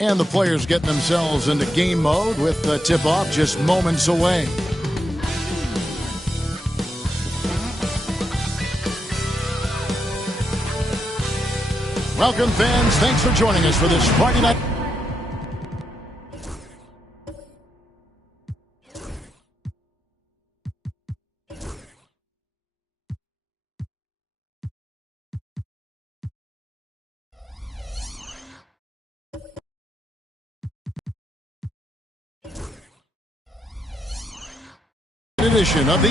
And the players getting themselves into game mode with the tip-off just moments away. Welcome, fans. Thanks for joining us for this Friday night. Edition of the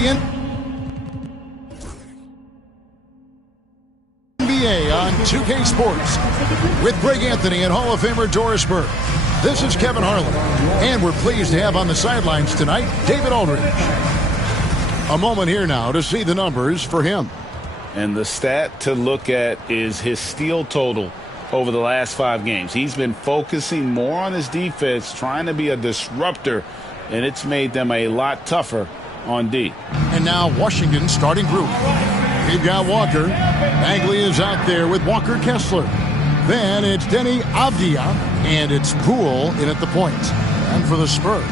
NBA on 2K Sports with Greg Anthony and Hall of Famer Doris Burke. This is Kevin Harlan, and we're pleased to have on the sidelines tonight David Aldridge. A moment here now to see the numbers for him. And the stat to look at is his steal total over the last 5 games. He's been focusing more on his defense, trying to be a disruptor, and it's made them a lot tougher on D. And now Washington starting group. We've got Walker. Bagley is out there with Walker Kessler. Then it's Deni Avdija, and it's Poole in at the point. And for the Spurs,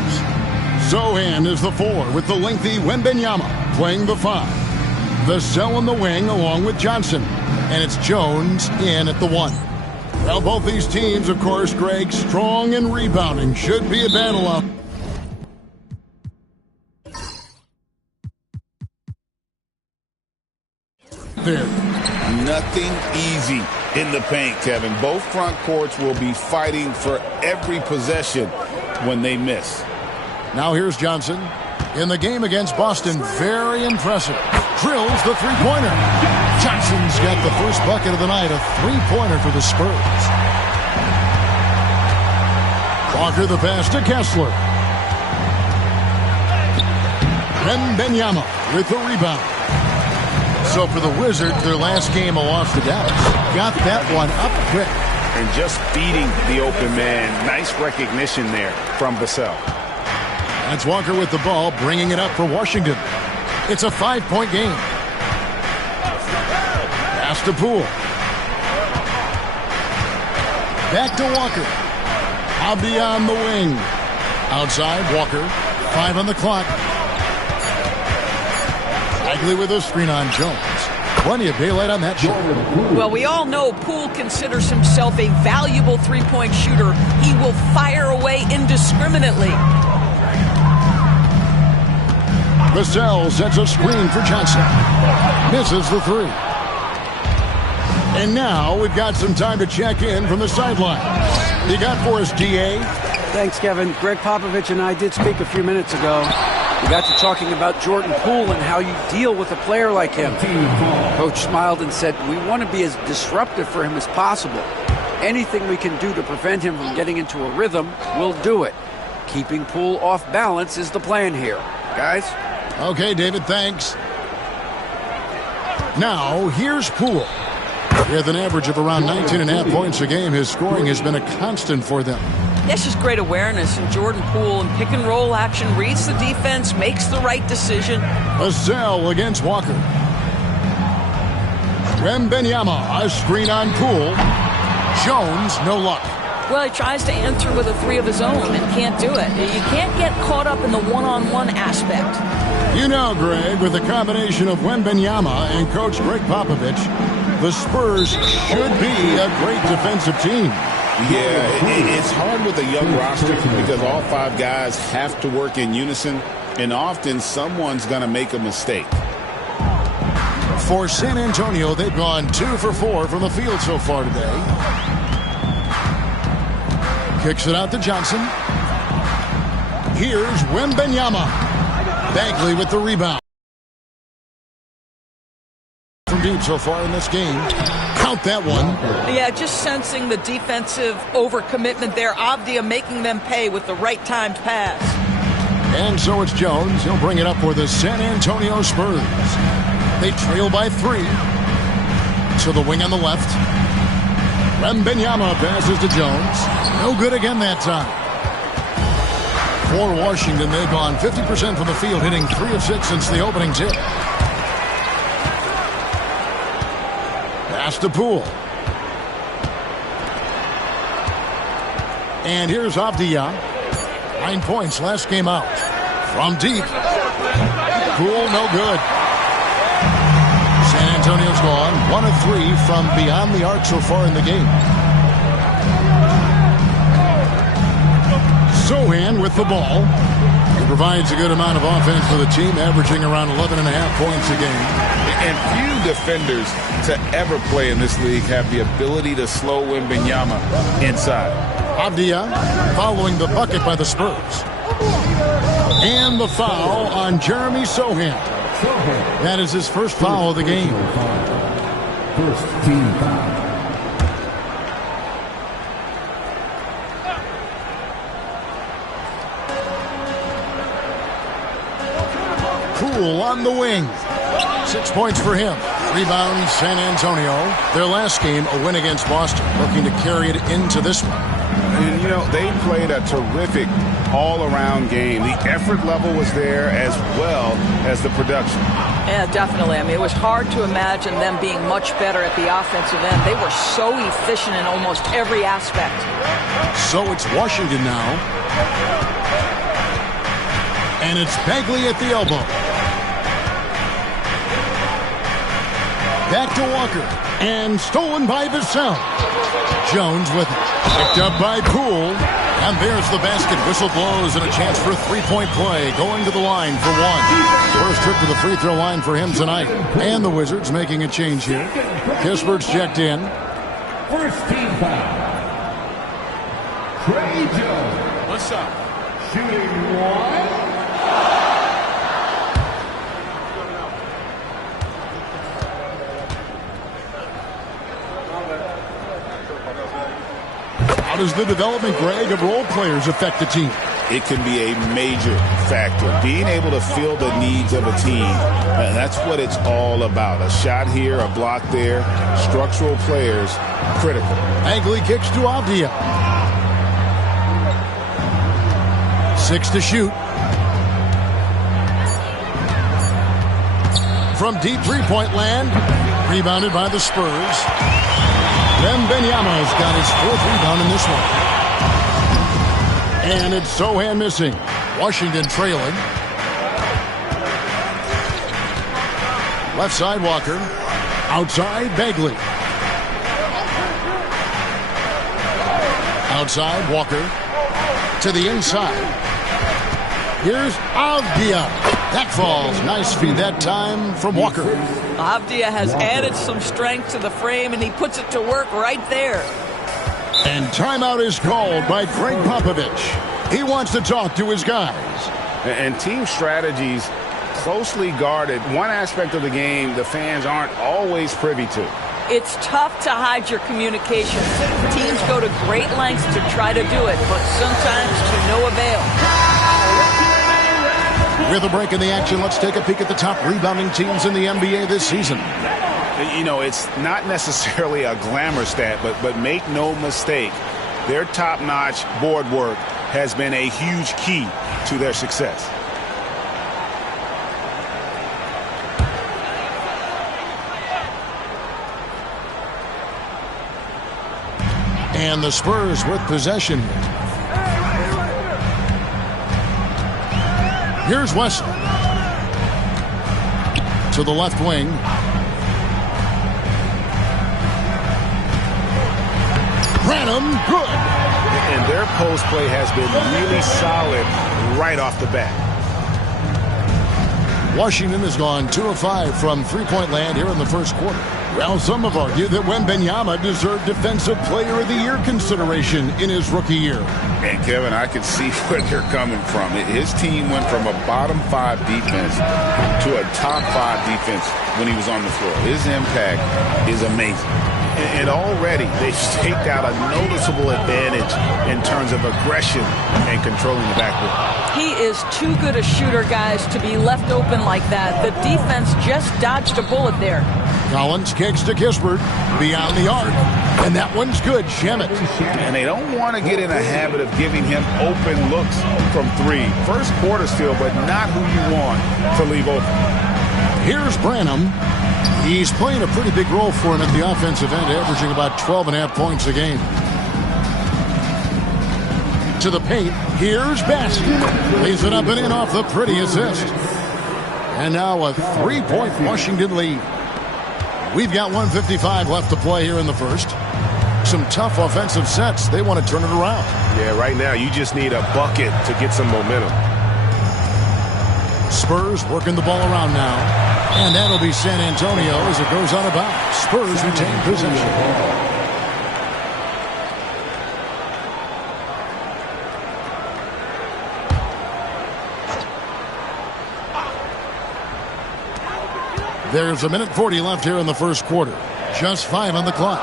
Sochan is the 4 with the lengthy Wembanyama playing the 5. Vassell in the wing along with Johnson. And it's Jones in at the 1. Well, both these teams, of course, Greg, strong and rebounding. Should be a battle out there. Nothing easy in the paint, Kevin. Both front courts will be fighting for every possession when they miss. Now here's Johnson. In the game against Boston, very impressive. Drills the three-pointer. Johnson's got the first bucket of the night, a three-pointer for the Spurs. Walker the pass to Kessler. Wembanyama with the rebound. So for the Wizards, their last game, a loss to Dallas. Got that one up quick. And just beating the open man. Nice recognition there from Vassell. That's Walker with the ball, bringing it up for Washington. It's a 5-point game. Pass to Poole. Back to Walker. Avdija on the wing. Outside, Walker. 5 on the clock. Bagley with a screen on Jones. Plenty of daylight on that shot. Well, we all know Poole considers himself a valuable three-point shooter. He will fire away indiscriminately. Vassell sets a screen for Johnson. Misses the 3. And now we've got some time to check in from the sideline. You got for us, DA? Thanks, Kevin. Greg Popovich and I did speak a few minutes ago. We got to talking about Jordan Poole and how you deal with a player like him. Coach smiled and said, we want to be as disruptive for him as possible. Anything we can do to prevent him from getting into a rhythm, we'll do it. Keeping Poole off balance is the plan here. Guys? Okay, David, thanks. Now, here's Poole. With an average of around 19.5 points a game, his scoring has been a constant for them. That's just great awareness. And Jordan Poole in pick-and-roll action reads the defense, makes the right decision. Vassell against Walker. Wembanyama, a screen on Poole. Jones, no luck. Well, he tries to answer with a 3 of his own and can't do it. You can't get caught up in the one-on-one aspect. You know, Greg, with the combination of Wembanyama and Coach Greg Popovich, the Spurs should be a great defensive team. Yeah, it's hard with a young roster because all 5 guys have to work in unison, and often someone's going to make a mistake. For San Antonio, they've gone 2 for 4 from the field so far today. Kicks it out to Johnson. Here's Wembanyama. Bagley with the rebound. From deep so far in this game. Count that one. Yeah, just sensing the defensive overcommitment there. Avdija making them pay with the right timed pass. And so it's Jones. He'll bring it up for the San Antonio Spurs. They trail by 3. To the wing on the left. Wembanyama passes to Jones. No good again that time. For Washington, they've gone 50% from the field, hitting 3 of 6 since the opening tip. Pass to Poole. And here's Avdia. 9 points last game out. From deep. Poole, no good. San Antonio's gone 1 of 3 from beyond the arc so far in the game. Sochan with the ball. He provides a good amount of offense for the team, averaging around 11.5 points a game. And few defenders to ever play in this league have the ability to slow Wembanyama inside. Avdia following the bucket by the Spurs. And the foul on Jeremy Sochan. That is his first foul of the game. First team foul. Poole on the wing. 6 points for him. Rebound San Antonio. Their last game, a win against Boston. Looking to carry it into this one. And, you know, they played a terrific all-around game. The effort level was there as well as the production. Yeah, definitely. I mean, it was hard to imagine them being much better at the offensive end. They were so efficient in almost every aspect. So it's Washington now. And it's Bagley at the elbow. Back to Walker. And stolen by Vassell. Jones with it. Picked up by Poole. And there's the basket. Whistle blows and a chance for a three-point play. Going to the line for one. First trip to the free throw line for him tonight. And the Wizards making a change here. Kispert's checked in. First team foul. Trey Jones. What's up? Shooting one. How does the development, Greg, of role players affect the team? It can be a major factor. Being able to fill the needs of a team, that's what it's all about. A shot here, a block there, structural players, critical. Bagley kicks to Avdia. 6 to shoot. From deep three-point land. Rebounded by the Spurs. Wembanyama's got his 4th rebound in this one. And it's Sochan missing. Washington trailing. Left side, Walker. Outside, Bagley. Outside, Walker. To the inside. Here's Avdia. That falls. Nice feed that time from Walker. Avdia has added some strength to the frame, and he puts it to work right there. And timeout is called by Greg Popovich. He wants to talk to his guys. And team strategies closely guarded. One aspect of the game the fans aren't always privy to. It's tough to hide your communication. Teams go to great lengths to try to do it, but sometimes to no avail. With a break in the action, let's take a peek at the top rebounding teams in the NBA this season. You know, it's not necessarily a glamour stat, but make no mistake, their top-notch board work has been a huge key to their success. And the Spurs with possession. Here's Wesley. To the left wing. Branham, good. And their post play has been really solid right off the bat. Washington has gone 2 of 5 from three-point land here in the first quarter. Well, some have argued that Wembanyama deserved Defensive Player of the Year consideration in his rookie year. And, Kevin, I can see where they're coming from. His team went from a bottom 5 defense to a top 5 defense when he was on the floor. His impact is amazing. And already they've staked out a noticeable advantage in terms of aggression and controlling the backcourt. He is too good a shooter, guys, to be left open like that. The defense just dodged a bullet there. Collins kicks to Kispert beyond the arc. And that one's good. Shamet. And they don't want to get in a habit of giving him open looks from 3. First quarter still, but not who you want to leave open. Here's Branham. He's playing a pretty big role for him at the offensive end, averaging about 12.5 points a game. into the paint. Here's Best. Lays it up and in off the pretty assist. And now a 3-point Washington lead. We've got 1:55 left to play here in the first. Some tough offensive sets. They want to turn it around. Yeah, right now you just need a bucket to get some momentum. Spurs working the ball around now. And that'll be San Antonio as it goes out of bounds. Spurs retain possession. There's 1:40 left here in the first quarter. Just 5 on the clock.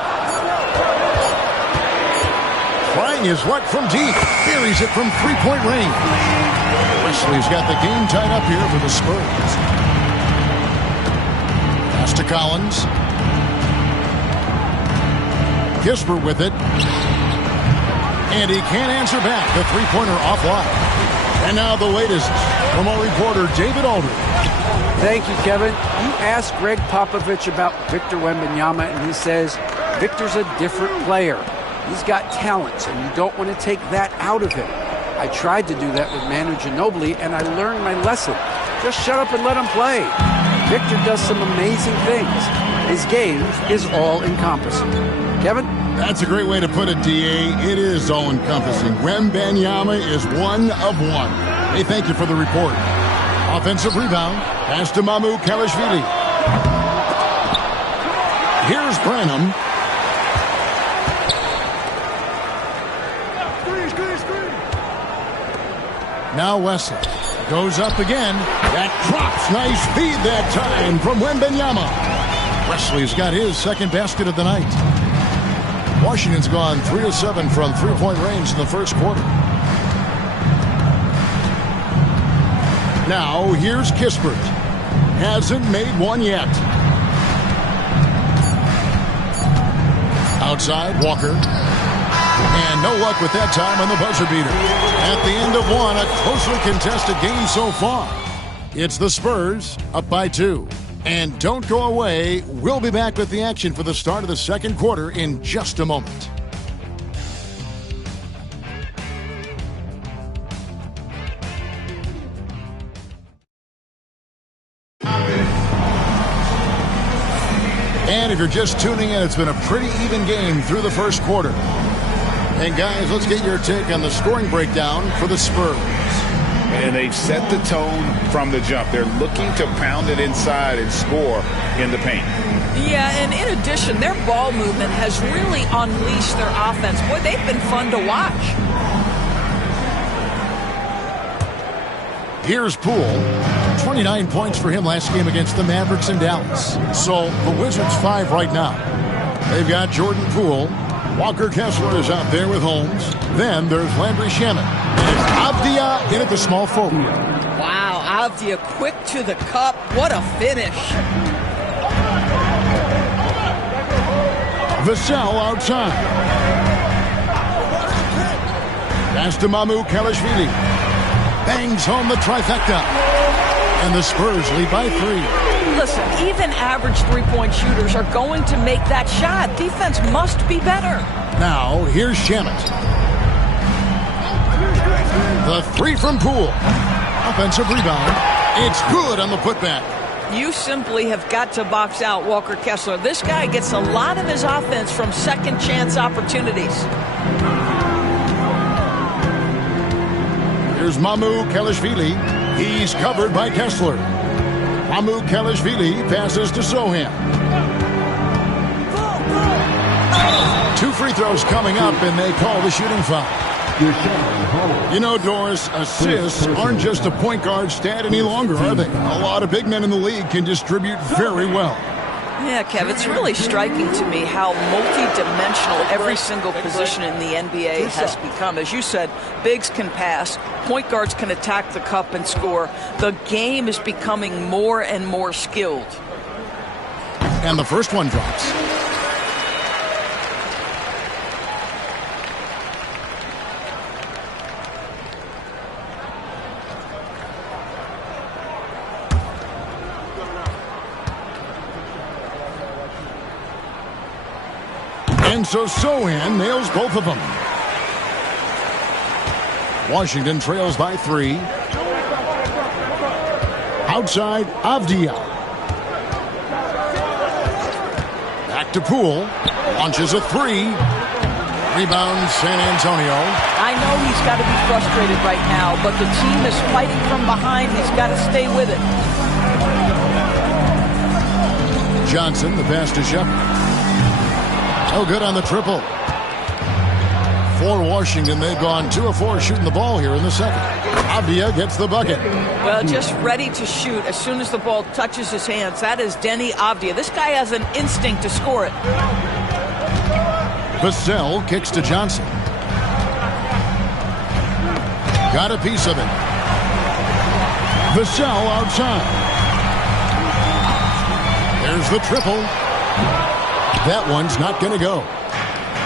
Trying his luck from deep. Buries it from three-point range. Wesley's got the game tied up here for the Spurs. Pass to Collins. Kispert with it. And he can't answer back. The three-pointer offline. And now the latest from our reporter, David Aldridge. Thank you, Kevin. You asked Greg Popovich about Victor Wembanyama, and he says Victor's a different player. He's got talents, and you don't want to take that out of him. I tried to do that with Manu Ginobili, and I learned my lesson. Just shut up and let him play. Victor does some amazing things. His game is all-encompassing. Kevin? That's a great way to put it, D.A. It is all-encompassing. Wembanyama is one of one. Hey, thank you for the report. Offensive rebound. Pass to Mamukelashvili. Here's Branham. Now Wesley goes up again. That drops. Nice feed that time from Wembanyama. Wesley's got his second basket of the night. Washington's gone 3 of 7 from three-point range in the first quarter. Now here's Kispert. Hasn't made one yet. Outside, Walker. And no luck with that time on the buzzer beater. At the end of one, a closely contested game so far. It's the Spurs up by 2. And don't go away. We'll be back with the action for the start of the second quarter in just a moment. And if you're just tuning in, it's been a pretty even game through the first quarter. And guys, let's get your take on the scoring breakdown for the Spurs. And they've set the tone from the jump. They're looking to pound it inside and score in the paint. Yeah, and in addition, their ball movement has really unleashed their offense. Boy, they've been fun to watch. Here's Poole. 29 points for him last game against the Mavericks in Dallas. So the Wizards 5 right now. They've got Jordan Poole. Walker Kessler is out there with Holmes. Then there's Landry Shamet. And it's Avdia in at the small forward. Wow, Avdia quick to the cup. What a finish. Vassell outside. Pass to Mamukelashvili. Bangs home the trifecta. And the Spurs lead by 3. Listen, even average three-point shooters are going to make that shot. Defense must be better. Now, here's Shamet. The 3 from Poole. Offensive rebound. It's good on the putback. You simply have got to box out Walker Kessler. This guy gets a lot of his offense from second chance opportunities. Here's Mamukelashvili. He's covered by Kessler. Mamukelashvili passes to Sohan. 2 free throws coming up, and they call the shooting foul. You know, Doris, assists aren't just a point guard stat any longer, are they? A lot of big men in the league can distribute very well. Yeah, Kev, it's really striking to me how multi-dimensional every single position in the NBA has become. As you said, bigs can pass, point guards can attack the cup and score. The game is becoming more and more skilled. And the first one drops. And so Sohan nails both of them. Washington trails by 3. Outside, Avdia. Back to Poole. Launches a 3. Rebound, San Antonio. I know he's got to be frustrated right now, but the team is fighting from behind. He's got to stay with it. Johnson, the pass to Shepard. No good on the triple. For Washington, they've gone 2 of 4 shooting the ball here in the second. Avdia gets the bucket. Well, just ready to shoot as soon as the ball touches his hands. That is Denny Avdia. This guy has an instinct to score it. Vassell kicks to Johnson. Got a piece of it. Vassell outside. There's the triple. That one's not going to go.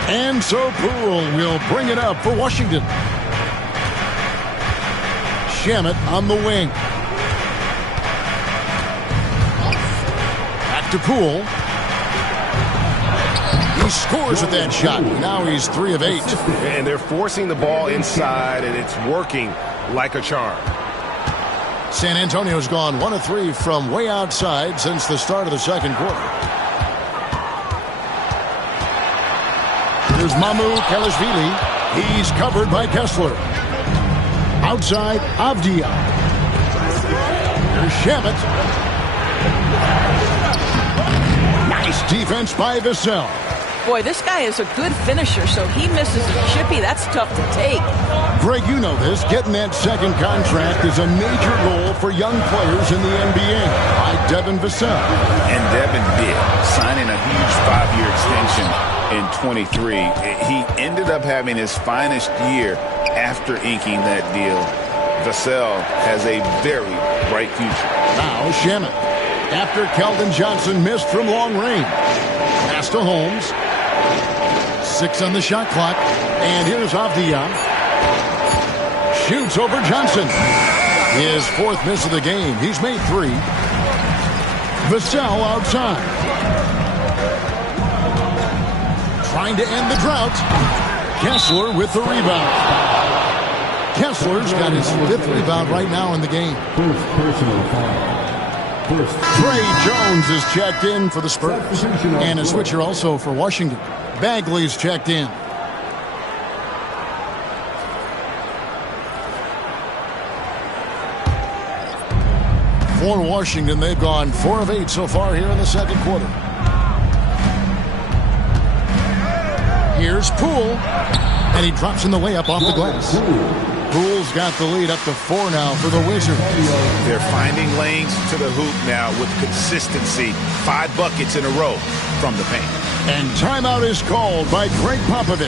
And so Poole will bring it up for Washington. Shamet on the wing. Back to Poole. He scores with that shot. Now he's 3 of 8. And they're forcing the ball inside, and it's working like a charm. San Antonio's gone 1 of 3 from way outside since the start of the second quarter. Here's Mamu Kelishvili. He's covered by Kessler. Outside, Avdia. Here's Shamet. Nice defense by Vassell. Boy, this guy is a good finisher, so he misses a chippy. That's tough to take. Greg, you know this. Getting that second contract is a major goal for young players in the NBA. Like Devin Vassell. And Devin did, signing a huge 5-year extension in 23. He ended up having his finest year after inking that deal. Vassell has a very bright future. Now Shamet. After Keldon Johnson missed from long range. Pass to Holmes. 6 on the shot clock. And here's Avdia. Shoots over Johnson. His 4th miss of the game. He's made 3. Vassell outside. Trying to end the drought. Kessler with the rebound. Kessler's got his 5th rebound right now in the game. First personal foul. Trey Jones is checked in for the Spurs. And a switcher also for Washington. Bagley's checked in. For Washington, they've gone 4 of 8 so far here in the second quarter. Here's Poole. And he drops in the layup off the glass. Poole's got the lead up to 4 now for the Wizards. They're finding lanes to the hoop now with consistency. 5 buckets in a row from the paint. And timeout is called by Greg Popovich.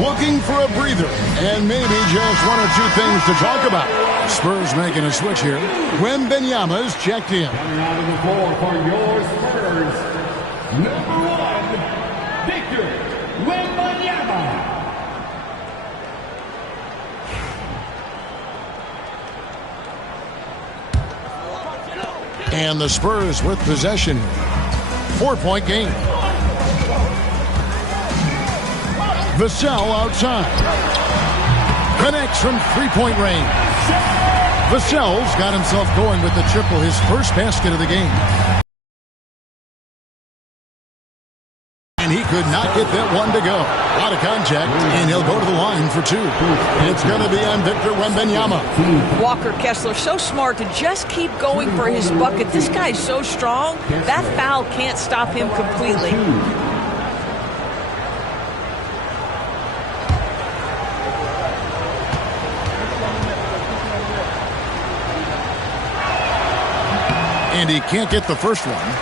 Looking for a breather and maybe just 1 or 2 things to talk about. Spurs making a switch here. Wembanyama's checked in. Coming out of the floor for your Spurs, number 1, Victor Wembanyama. And the Spurs with possession. 4-point game. Vassell outside. Connects from 3-point range. Vassell's got himself going with the triple, his first basket of the game. And he could not get that one to go. A lot of contact, and he'll go to the line for 2. It's going to be on Victor Wembanyama. Walker Kessler, so smart to just keep going for his bucket. This guy's so strong, that foul can't stop him completely. And he can't get the first one.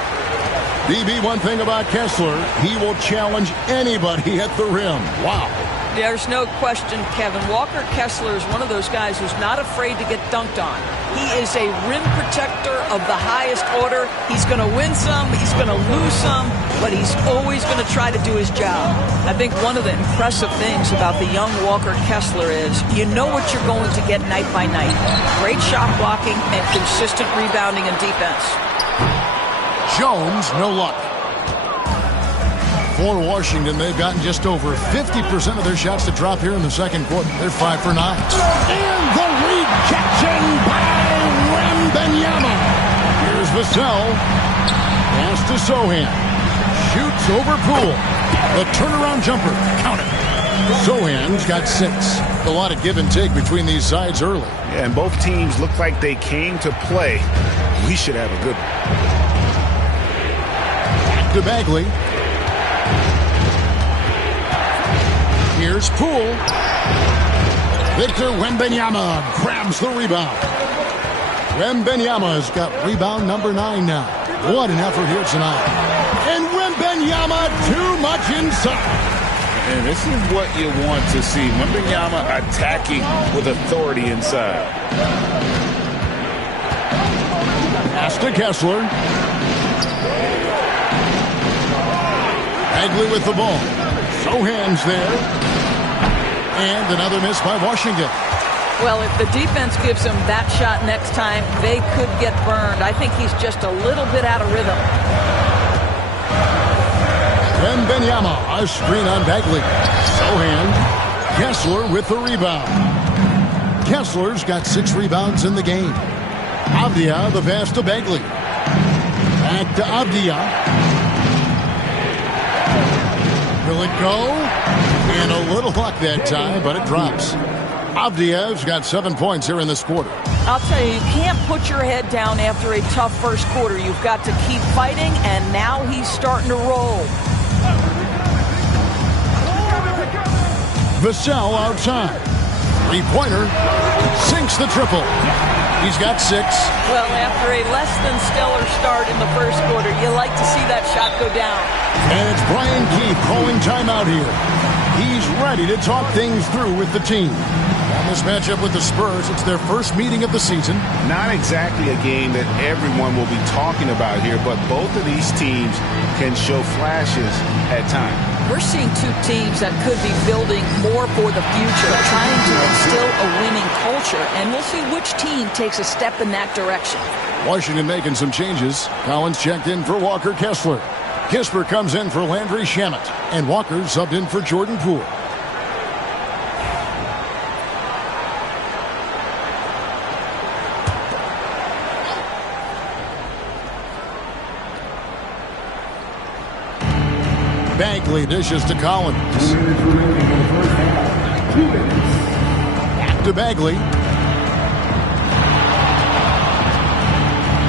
BB, one thing about Kessler, he will challenge anybody at the rim. Wow. There's no question, Kevin. Walker Kessler is one of those guys who's not afraid to get dunked on. He is a rim protector of the highest order. He's going to win some, he's going to lose some, but he's always going to try to do his job. I think one of the impressive things about the young Walker Kessler is you know what you're going to get night by night. Great shot blocking and consistent rebounding and defense. Jones, no luck. For Washington, they've gotten just over 50% of their shots to drop here in the second quarter. They're 5 for 9. And the rejection by Wembanyama. Here's Vassell. Pass to Sochan. Shoots over Poole. The turnaround jumper. Count it. Sochan's got 6. A lot of give and take between these sides early. Yeah, and both teams look like they came to play. We should have a good one. Back to Bagley. Here's Poole. Victor Wembanyama grabs the rebound. Wembanyama's got rebound number 9 now. What an effort here tonight. And Wembanyama too much inside. And this is what you want to see. Wembanyama attacking with authority inside. Pass to Kessler. Bagley with the ball. Sochan's there. And another miss by Washington. Well, if the defense gives him that shot next time, they could get burned. I think he's just a little bit out of rhythm. Wembanyama, a screen on Bagley. Sochan. Kessler with the rebound. Kessler's got 6 rebounds in the game. Avdia, the pass to Bagley. Back to Avdia. Will it go? And a little luck that time, but it drops. Avdia's got 7 points here in this quarter. I'll tell you, you can't put your head down after a tough first quarter. You've got to keep fighting, and now he's starting to roll. Vassell outside. 3-pointer. Sinks the triple. He's got 6. Well, after a less than stellar start in the first quarter, you like to see that shot go down. And it's Brian Keefe calling timeout here. He's ready to talk things through with the team. On this matchup with the Spurs, it's their first meeting of the season. Not exactly a game that everyone will be talking about here, but both of these teams can show flashes at times. We're seeing 2 teams that could be building more for the future, trying to instill a winning culture, and we'll see which team takes a step in that direction. Washington making some changes. Collins checked in for Walker Kessler. Kisper comes in for Landry Shamet, and Walker subbed in for Jordan Poole. Bagley dishes to Collins. Back to Bagley.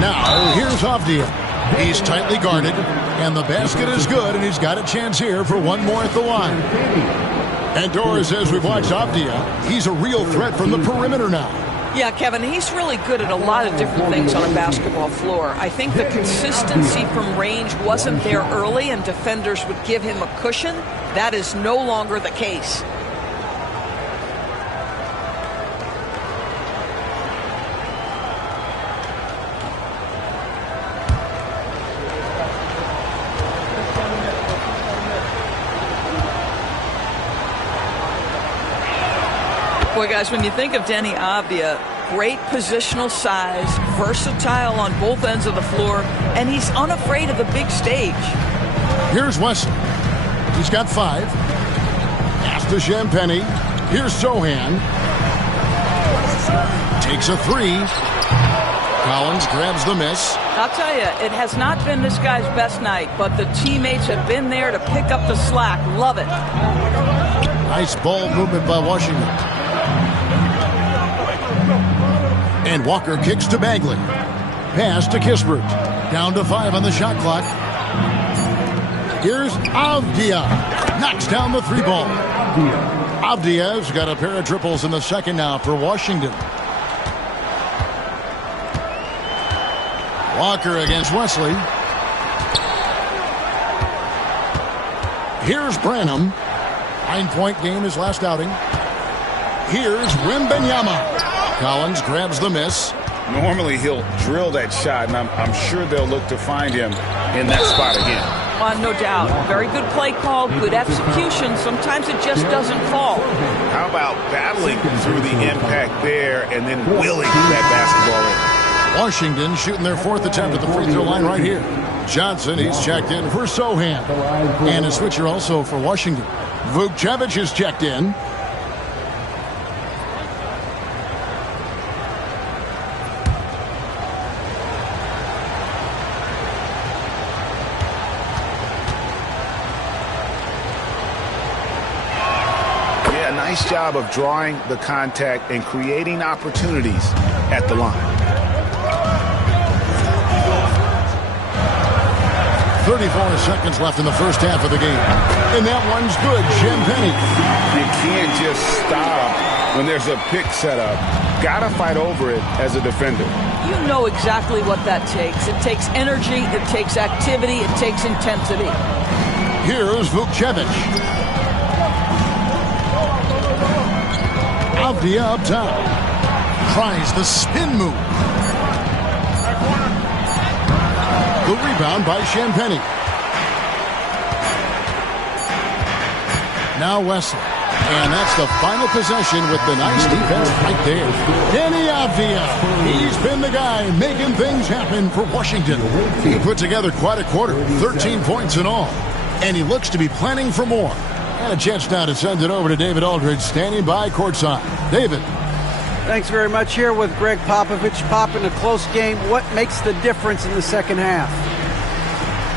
Now, here's Avdia. He's tightly guarded, and the basket is good, and he's got a chance here for one more at the line. And Dora says we've watched Avdia. He's a real threat from the perimeter now. Yeah, Kevin, he's really good at a lot of different things on a basketball floor. I think the consistency from range wasn't there early, and defenders would give him a cushion. That is no longer the case. Boy, guys, when you think of Deni Avdia, great positional size, versatile on both ends of the floor, and he's unafraid of the big stage. Here's Wesley. He's got 5. Pass to Champagnie. Here's Sochan. Takes a 3. Collins grabs the miss. I'll tell you, it has not been this guy's best night, but the teammates have been there to pick up the slack. Love it. Nice ball movement by Washington. And Walker kicks to Bagley. Pass to Kispert. Down to 5 on the shot clock. Here's Avdia. Knocks down the 3 ball. Avdia's got a pair of triples in the second now for Washington. Walker against Wesley. Here's Branham. 9-point game his last outing. Here's Wembanyama. Collins grabs the miss. Normally he'll drill that shot, and I'm sure they'll look to find him in that spot again. No doubt. Very good play call, good execution. Sometimes it just doesn't fall. How about battling through the impact there and then willing that basketball in? Washington shooting their 4th attempt at the free throw line right here. Johnson, he's checked in for Sohan. And a switcher also for Washington. Vukcevic is checked in. Yeah, nice job of drawing the contact and creating opportunities at the line. 34 seconds left in the first half of the game. And that one's good. Champagnie. You can't just stop when there's a pick set up. Got to fight over it as a defender. You know exactly what that takes. It takes energy, it takes activity, it takes intensity. Here's Vukcevic. Avdia up top. Tries the spin move. The rebound by Champagnie. Now Wesley. And that's the final possession with the nice defense right there. Deni Avdia. He's been the guy making things happen for Washington. He put together quite a quarter, 13 points in all. And he looks to be planning for more. And a chance now to send it over to David Aldridge, standing by courtside. David. Thanks very much. Here with Greg Popovich. Pop, in a close game, what makes the difference in the second half?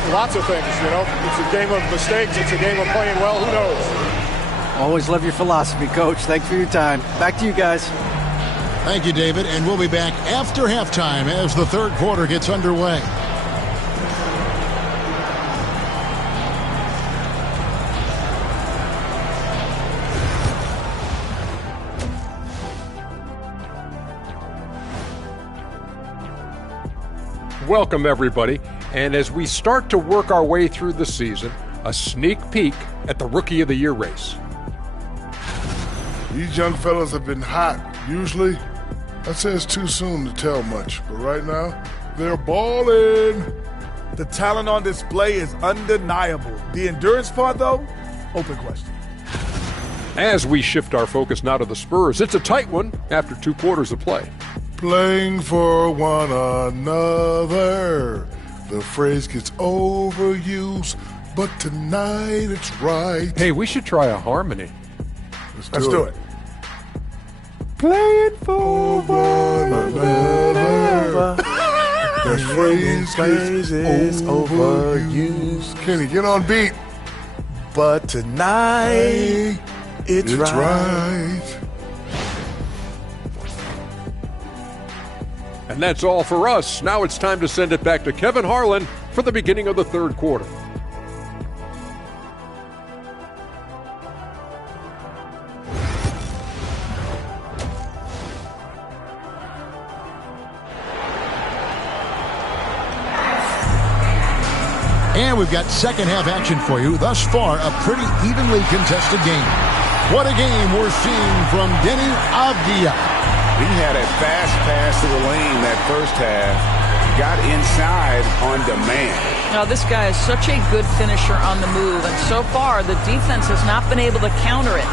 Lots of things, you know. It's a game of mistakes. It's a game of playing well. Who knows? Always love your philosophy, Coach. Thanks for your time. Back to you guys. Thank you, David. And we'll be back after halftime as the third quarter gets underway. Welcome, everybody. And as we start to work our way through the season, a sneak peek at the Rookie of the Year race. These young fellas have been hot. Usually, I'd say it's too soon to tell much. But right now, they're balling. The talent on display is undeniable. The endurance part, though, open question. As we shift our focus now to the Spurs, it's a tight one after 2 quarters of play. Playing for one another. The phrase gets overused, but tonight it's right. Hey, we should try a harmony. Let's do it. Playing for one another. The phrase gets overused. Kenny, get on beat. But tonight it's right. And that's all for us. Now it's time to send it back to Kevin Harlan for the beginning of the third quarter. And we've got second half action for you. Thus far, a pretty evenly contested game. What a game we're seeing from Deni Avdia. He had a fast pass to the lane that first half. Got inside on demand. Now, this guy is such a good finisher on the move, and so far the defense has not been able to counter it.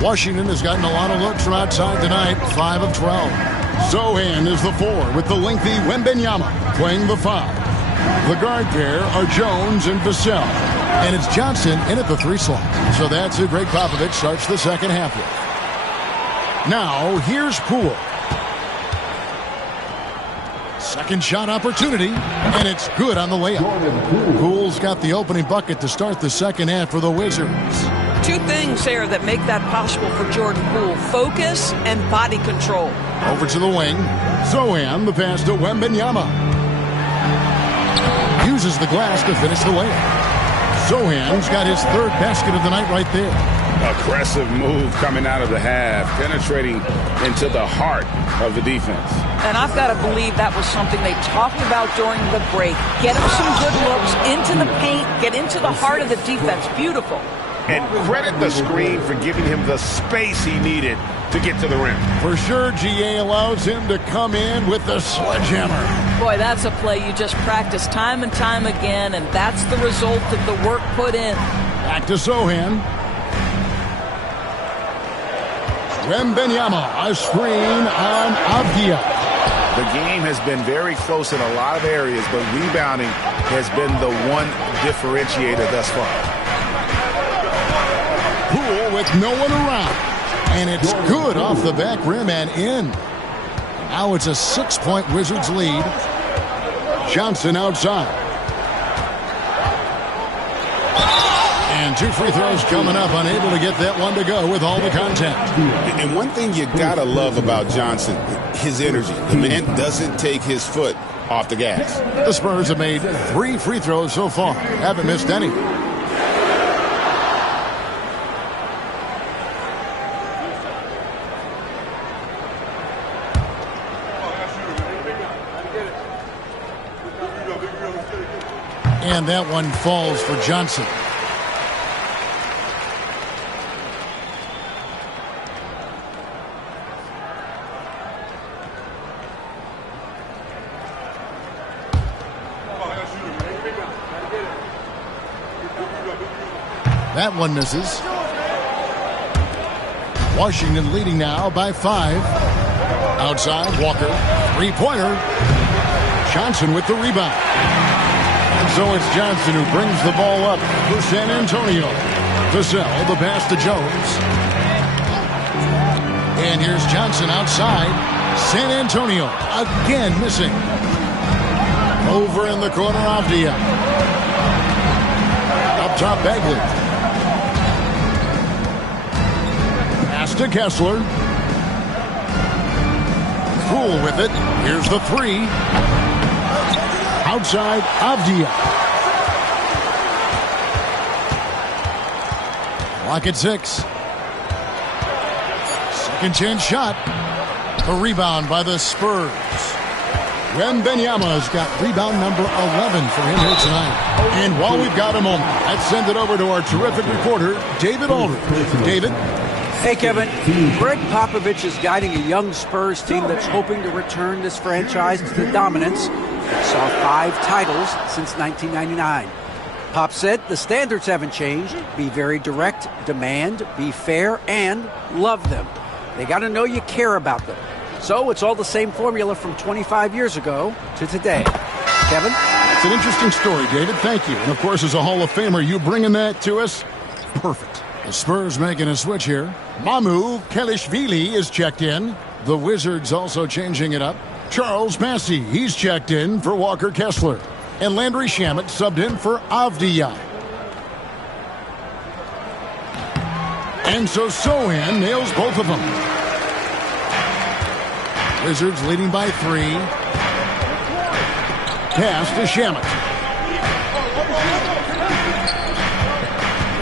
Washington has gotten a lot of looks from outside tonight, 5 of 12. Sohan is the 4 with the lengthy Wembanyama playing the 5. The guard pair are Jones and Vassell. And it's Johnson in at the 3 slot. So that's who Greg Popovich starts the second half with. Now, here's Poole. Second shot opportunity, and it's good on the layup. Poole's got the opening bucket to start the second half for the Wizards. 2 things there that make that possible for Jordan Poole: focus and body control. Over to the wing. Sohan, the pass to Wembanyama. Uses the glass to finish the layup. Sohan's got his 3rd basket of the night right there. Aggressive move coming out of the half, penetrating into the heart of the defense. And I've got to believe that was something they talked about during the break. Get him some good looks into the paint, get into the heart of the defense. Beautiful. And credit the screen for giving him the space he needed to get to the rim. For sure, GA allows him to come in with the sledgehammer. Boy, that's a play you just practice time and time again, and that's the result of the work put in. Back to Sochan. Wembanyama, a screen on Avdia. The game has been very close in a lot of areas, but rebounding has been the one differentiator thus far. Poole with no one around. And it's good off the back rim and in. Now it's a 6-point Wizards lead. Johnson outside. And 2 free throws coming up, unable to get that one to go with all the contact. And one thing you gotta love about Johnson, his energy. The man doesn't take his foot off the gas. The Spurs have made 3 free throws so far. Haven't missed any. And that one falls for Johnson. That one misses. Washington leading now by 5. Outside, Walker. 3-pointer. Johnson with the rebound. And so it's Johnson who brings the ball up for San Antonio. Vassell, the pass to Jones. And here's Johnson outside. San Antonio again missing. Over in the corner, Avdia. Up top, Bagley. Pass to Kessler. Poole with it. Here's the 3. Outside, Avdia. Clock at 6. Second chance shot. A rebound by the Spurs. Wembanyama's got rebound number 11 for him here tonight. And while we've got a moment, let's send it over to our terrific reporter, David Aldridge. David? Hey, Kevin. Greg Popovich is guiding a young Spurs team that's hoping to return this franchise to the dominance that saw 5 titles since 1999. Pop said the standards haven't changed. Be very direct, demand, be fair, and love them. They got to know you care about them. So it's all the same formula from 25 years ago to today. Kevin? It's an interesting story, David. Thank you. And, of course, as a Hall of Famer, you bringing that to us? Perfect. The Spurs making a switch here. Mamu Kelishvili is checked in. The Wizards also changing it up. Charles Massey, he's checked in for Walker Kessler. And Landry Shamet subbed in for Avdia. And so Sochan nails both of them. Wizards leading by 3. Pass to Shamet.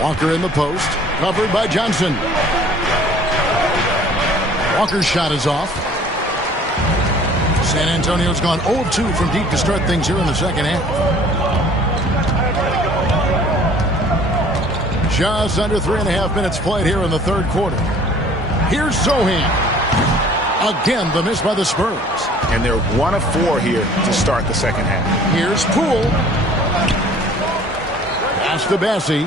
Walker in the post. Covered by Johnson. Walker's shot is off. San Antonio's gone 0 of 2 from deep to start things here in the second half. Just under 3.5 minutes played here in the third quarter. Here's Sochan. Again, the miss by the Spurs. And they're 1 of 4 here to start the second half. Here's Poole. Pass to Bassey.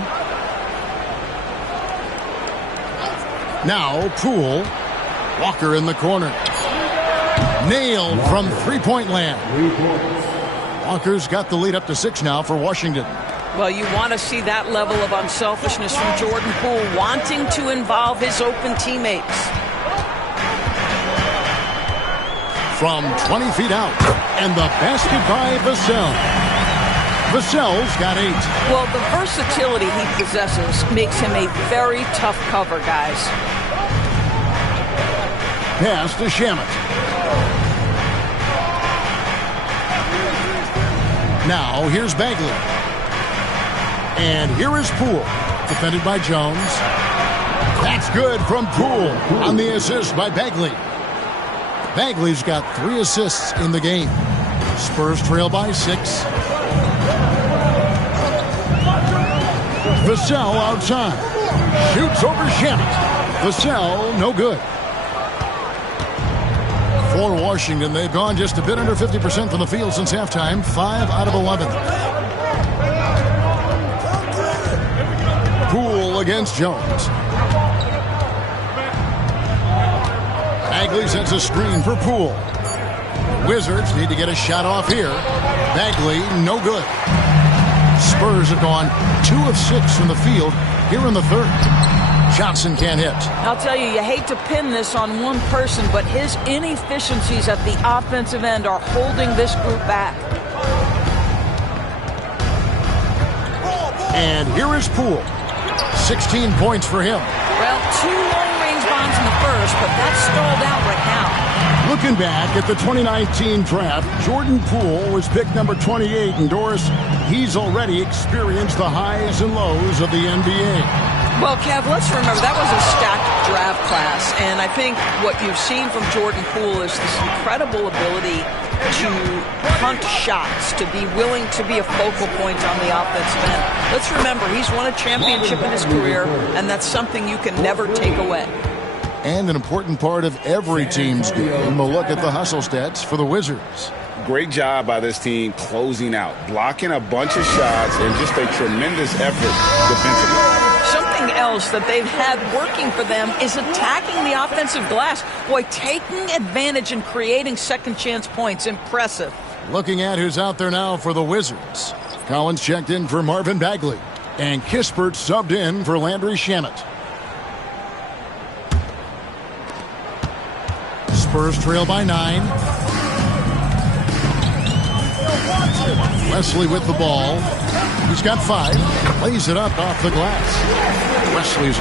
Now Poole. Walker in the corner. Nailed from 3-point land. Walker's got the lead up to 6 now for Washington. Well, you want to see that level of unselfishness from Jordan Poole, wanting to involve his open teammates. From 20 feet out, and the basket by Vassell. Vassell's got 8. Well, the versatility he possesses makes him a very tough cover, guys. Pass to Shamet. Now, here's Bagley. And here is Poole, defended by Jones. That's good from Poole on the assist by Bagley. Bagley's got 3 assists in the game. Spurs trail by 6. Vassell outside. Shoots over Shamet. Vassell, no good. For Washington, they've gone just a bit under 50% from the field since halftime, 5 out of 11. Poole against Jones. Bagley sets a screen for Poole. Wizards need to get a shot off here. Bagley, no good. Spurs have gone 2 of 6 from the field here in the third. Johnson can't hit. I'll tell you, you hate to pin this on one person, but his inefficiencies at the offensive end are holding this group back. And here is Poole. 16 points for him. Well, 2 long-range bombs in the first, but that's stalled out right now. Looking back at the 2019 draft, Jordan Poole was picked number 28, and Doris, he's already experienced the highs and lows of the NBA. Well, Kev, let's remember that was a stacked draft class, and I think what you've seen from Jordan Poole is this incredible ability to hunt shots, to be willing to be a focal point on the offensive end. Let's remember, he's won a championship in his career, and that's something you can never take away. And an important part of every team's game, we'll look at the hustle stats for the Wizards. Great job by this team closing out, blocking a bunch of shots, and just a tremendous effort defensively. Something else that they've had working for them is attacking the offensive glass. Boy, taking advantage and creating second chance points. Impressive. Looking at who's out there now for the Wizards. Collins checked in for Marvin Bagley. And Kispert subbed in for Landry Shamet. Spurs trail by 9. Wesley with the ball. He's got 5. Lays it up off the glass. Wesley's